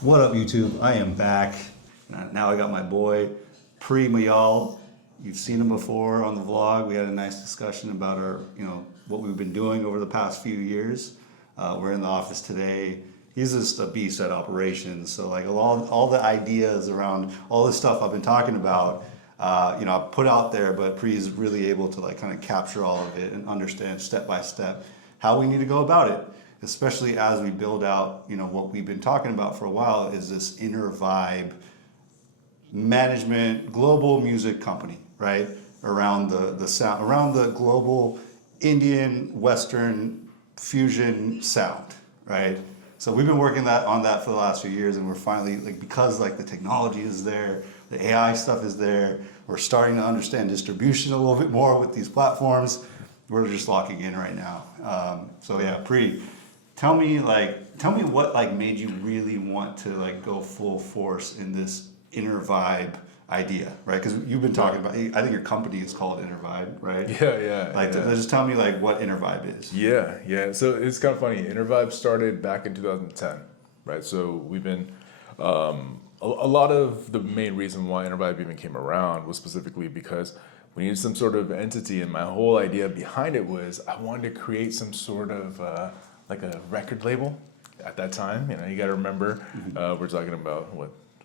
What up, YouTube? I am back. Now I got my boy, Pree. You've seen him before on the vlog. We had a nice discussion about what we've been doing over the past few years. We're in the office today. He's just a beast at operations. So like all the ideas around all this stuff I've been talking about, I put out there, but Pree's really able to like kind of capture all of it and understand step by step how we need to go about it. Especially as we build out, what we've been talking about for a while is this inner vibe management, global music company, right? Around the sound, around the global Indian Western fusion sound, right? So we've been working on that for the last few years, and we're finally because the technology is there, the AI stuff is there, we're starting to understand distribution a little bit more with these platforms. We're just locking in right now. So yeah, Pree. Tell me what made you really want to go full force in this inner vibe idea, right? Because you've been talking about, I think your company is called Inner Vibe, right? Yeah. Just tell me what Inner Vibe is. Yeah. So it's kind of funny. Inner Vibe started back in 2010, right? So we've been, a lot of the main reason why Inner Vibe even came around was specifically because we needed some sort of entity, and my whole idea behind it was I wanted to create some sort of like a record label at that time. You got to remember, we're talking about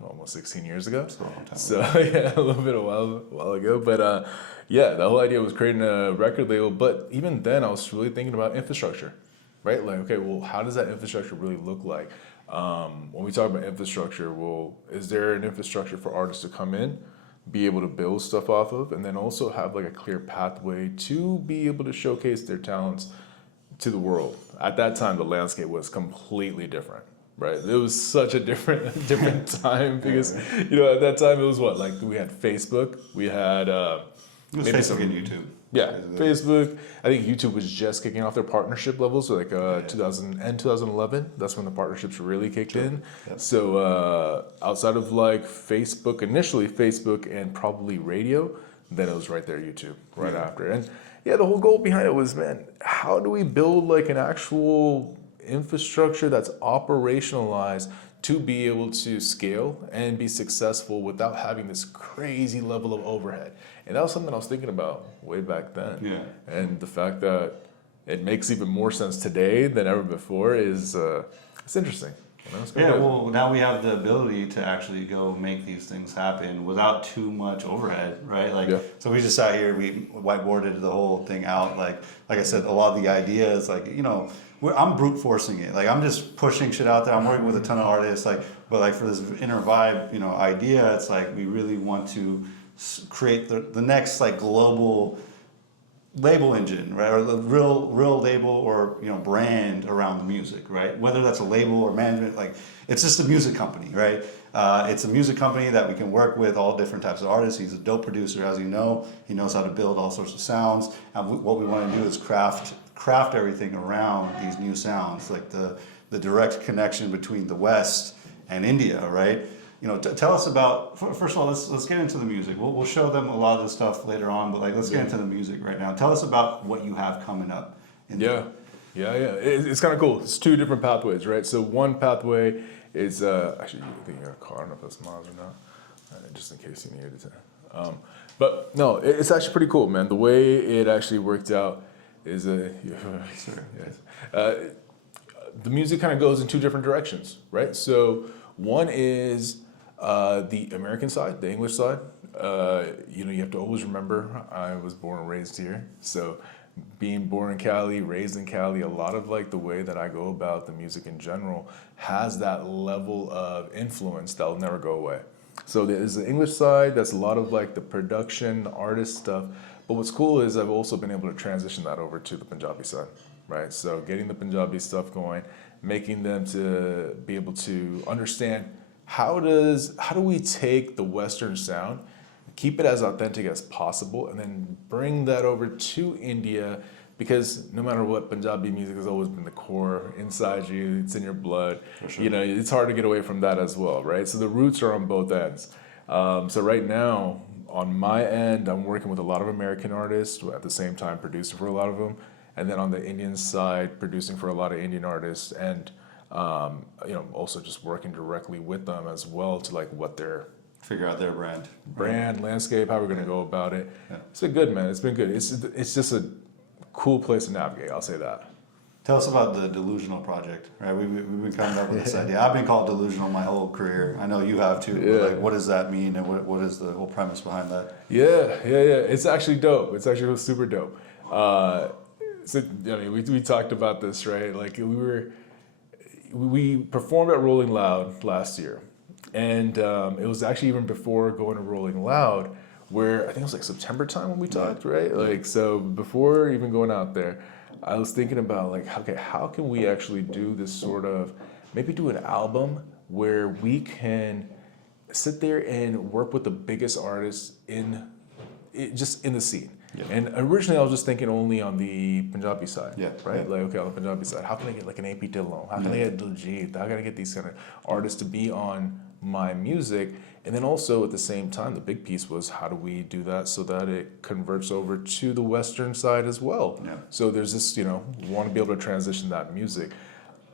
almost 16 years ago. That's a long time so yeah, a while ago. But the whole idea was creating a record label. But even then, I was really thinking about infrastructure, right? Okay, well, how does that infrastructure really look like? When we talk about infrastructure, well, is there an infrastructure for artists to come in, be able to build stuff off of, and then also have a clear pathway to be able to showcase their talents to the world? At that time, the landscape was completely different, right? It was such a different time because, at that time it was we had Facebook, we had maybe Facebook and YouTube. Yeah, Facebook. I think YouTube was just kicking off their partnership levels, so 2011. That's when the partnerships really kicked in. Yep. So outside of Facebook, initially Facebook and probably radio, then it was right there YouTube right after. And yeah, the whole goal behind it was, man, how do we build an actual infrastructure that's operationalized to be able to scale and be successful without having this crazy level of overhead? And that was something I was thinking about way back then. Yeah. And the fact that it makes even more sense today than ever before is it's interesting. Well, now we have the ability to actually go make these things happen without too much overhead, right? So we just sat here, we whiteboarded the whole thing out. Like I said, a lot of the ideas, I'm brute forcing it. I'm just pushing shit out there. I'm working with a ton of artists, but for this Inner Vibe, idea, it's we really want to create the next global label engine, right? Or the real label or brand around the music, right? Whether that's a label or management, it's just a music company, right? It's a music company that we can work with all different types of artists. He's a dope producer, as you know. He knows how to build all sorts of sounds. And what we want to do is craft everything around these new sounds, the direct connection between the West and India, right? Tell us about, first of all, let's get into the music. We'll show them a lot of the stuff later on, but let's get into the music right now. Tell us about what you have coming up. Yeah. It's kind of cool. It's two different pathways, right? So one pathway is, actually, I think you got a car. I don't know if that's Miles or not, just in case you needed to. But no, it's actually pretty cool, man. The way it actually worked out is, the music kind of goes in two different directions, right? So one is the American side, the English side. You have to always remember I was born and raised here. So being born in Cali, raised in Cali, a lot of the way that I go about the music in general has that level of influence that will never go away. So there's the English side, that's a lot of the production, the artist stuff. But what's cool is I've also been able to transition that over to the Punjabi side, right? So getting the Punjabi stuff going, making them to be able to understand how do we take the Western sound, keep it as authentic as possible, and then bring that over to India, because no matter what, Punjabi music has always been the core inside you, it's in your blood. For sure. It's hard to get away from that as well, right? So the roots are on both ends. So right now, on my end, I'm working with a lot of American artists, at the same time producing for a lot of them. And then on the Indian side, producing for a lot of Indian artists. And Also just working directly with them as well to like what their figure out their landscape, how we're going to go about it. Yeah. It's been good, man. It's been good. It's just a cool place to navigate. I'll say that. Tell us about the delusional project, right? We've been coming up with this idea. I've been called delusional my whole career. I know you have too. Yeah. But like, what does that mean, and what is the whole premise behind that? Yeah. It's actually dope. It's actually super dope. We talked about this, right? Like we performed at Rolling Loud last year, and it was actually even before going to Rolling Loud, where I think it was like September time when we talked, right? Like so before even going out there. I was thinking about like, okay, how can we actually do this sort of, maybe do an album where we can sit there and work with the biggest artists just in the scene. Yeah. And originally I was just thinking only on the Punjabi side, right? Yeah. Like, okay, on the Punjabi side, how can I get like an AP Dillon? How can I get Diljit? How can I get these kind of artists to be on my music? And then also at the same time, the big piece was how do we do that so that it converts over to the Western side as well? Yeah. So there's this, we want to be able to transition that music.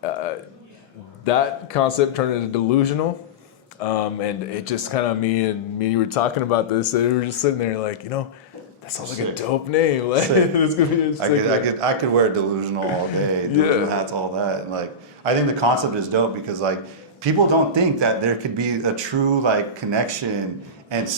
That concept turned into Delusional. And it just kind of, me and you were talking about this, and we were just sitting there like, that sounds like a dope name. Like, it's gonna be I could wear Delusional all day, Delusional hats, all that. And like, I think the concept is dope because like, people don't think that there could be a true like connection and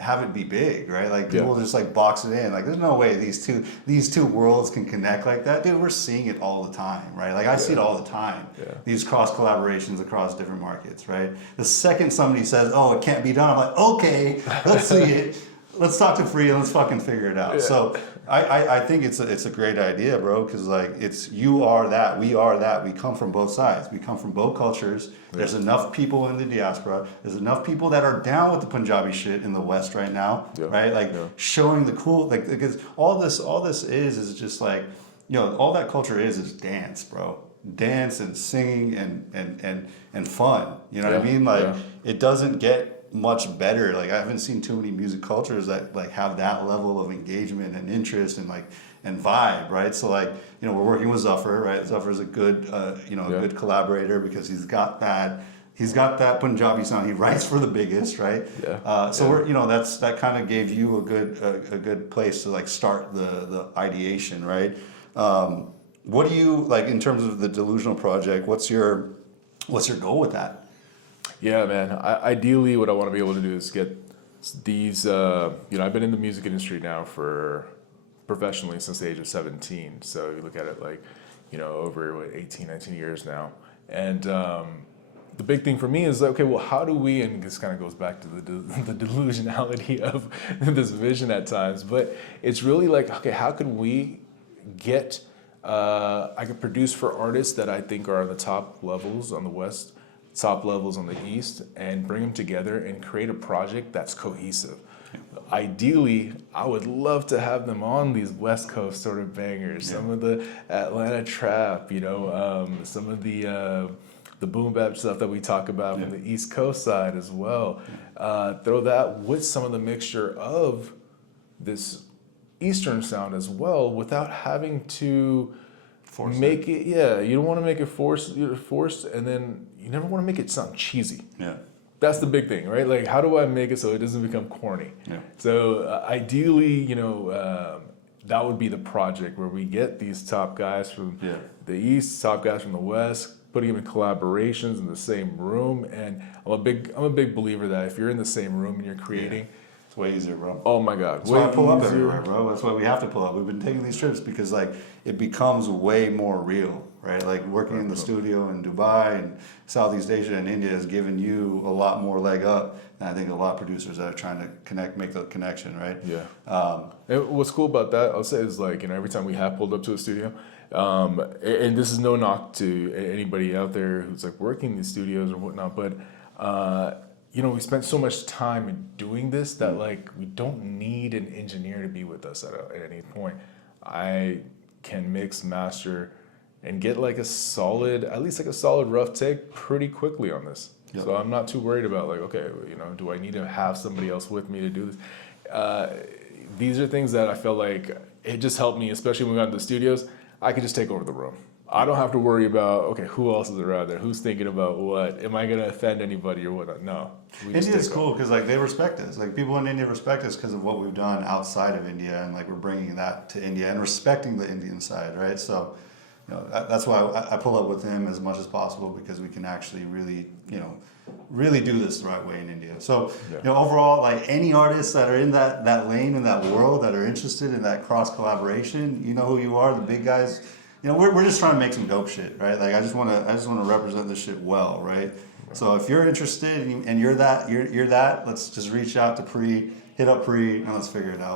have it be big, right? Like people just like box it in. Like there's no way these two worlds can connect like that. Dude, we're seeing it all the time, right? Like I see it all the time. Yeah. These cross collaborations across different markets, right? The second somebody says, "Oh, it can't be done," I'm like, "Okay, let's see it. Let's talk to Pree and let's fucking figure it out." Yeah. So I think it's a great idea, bro, because like it's you are that, we are that. We come from both sides. We come from both cultures. Yeah. There's enough people in the diaspora. There's enough people that are down with the Punjabi shit in the West right now, right? Like showing the cool, like because all this is just like, all that culture is dance, bro. Dance and singing and fun. You know what I mean? Like it doesn't get much better. Like I haven't seen too many music cultures that like have that level of engagement and interest and like and vibe, right? So like we're working with Zuffer, right? Zuffer's a good a good collaborator because he's got that Punjabi sound. He writes for the biggest, right? So we're that kind of gave you a good place to like start the ideation, right? What do you like in terms of the Delusional project? What's your goal with that? Yeah, man. Ideally, what I want to be able to do is get these. I've been in the music industry now for professionally since the age of 17. So you look at it like, over 18, 19 years now. And the big thing for me is like, okay, well, how do we? And this kind of goes back to the delusionality of this vision at times. But it's really like, okay, how can we get? I could produce for artists that I think are on the top levels on the West. Top levels on the East, and bring them together and create a project that's cohesive. Ideally, I would love to have them on these West Coast sort of bangers, some of the Atlanta trap, some of the boom bap stuff that we talk about from the East Coast side as well. Throw that with some of the mixture of this Eastern sound as well, without having to make it. You don't want to make it forced, and then you never want to make it sound cheesy. That's the big thing, right? Like, how do I make it so it doesn't become corny? So ideally, that would be the project where we get these top guys from the East, top guys from the West, putting them in collaborations in the same room. And I'm a big believer that if you're in the same room and you're creating. It's way easier, bro. Oh my God. That's why I pull up everywhere, bro. That's why we have to pull up. We've been taking these trips because like it becomes way more real, right? Like working in the studio in Dubai and Southeast Asia and India has given you a lot more leg up than I think a lot of producers that are trying to make the connection, right? And what's cool about that, I'll say, is like, every time we have pulled up to a studio, and this is no knock to anybody out there who's like working in these studios or whatnot, but we spent so much time in doing this that like we don't need an engineer to be with us at any point. I can mix, master, and get like at least a solid rough take pretty quickly on this. So I'm not too worried about like, okay, do I need to have somebody else with me to do this? These are things that I felt like it just helped me, especially when we got into the studios. I could just take over the room. I don't have to worry about, okay, who else is around there? Who's thinking about what? Am I going to offend anybody or whatnot? No. India's cool because like they respect us. Like people in India respect us because of what we've done outside of India, and like we're bringing that to India and respecting the Indian side, right? So, you know, that's why I pull up with him as much as possible, because we can actually really, you know, really do this the right way in India. So, you know, overall, like any artists that are in that lane, in that world, that are interested in that cross collaboration, you know who you are, the big guys. You know, we're just trying to make some dope shit, right? Like I just want to represent this shit well, right? So if you're interested and you're that, let's just reach out to Pree, hit up Pree, and let's figure it out.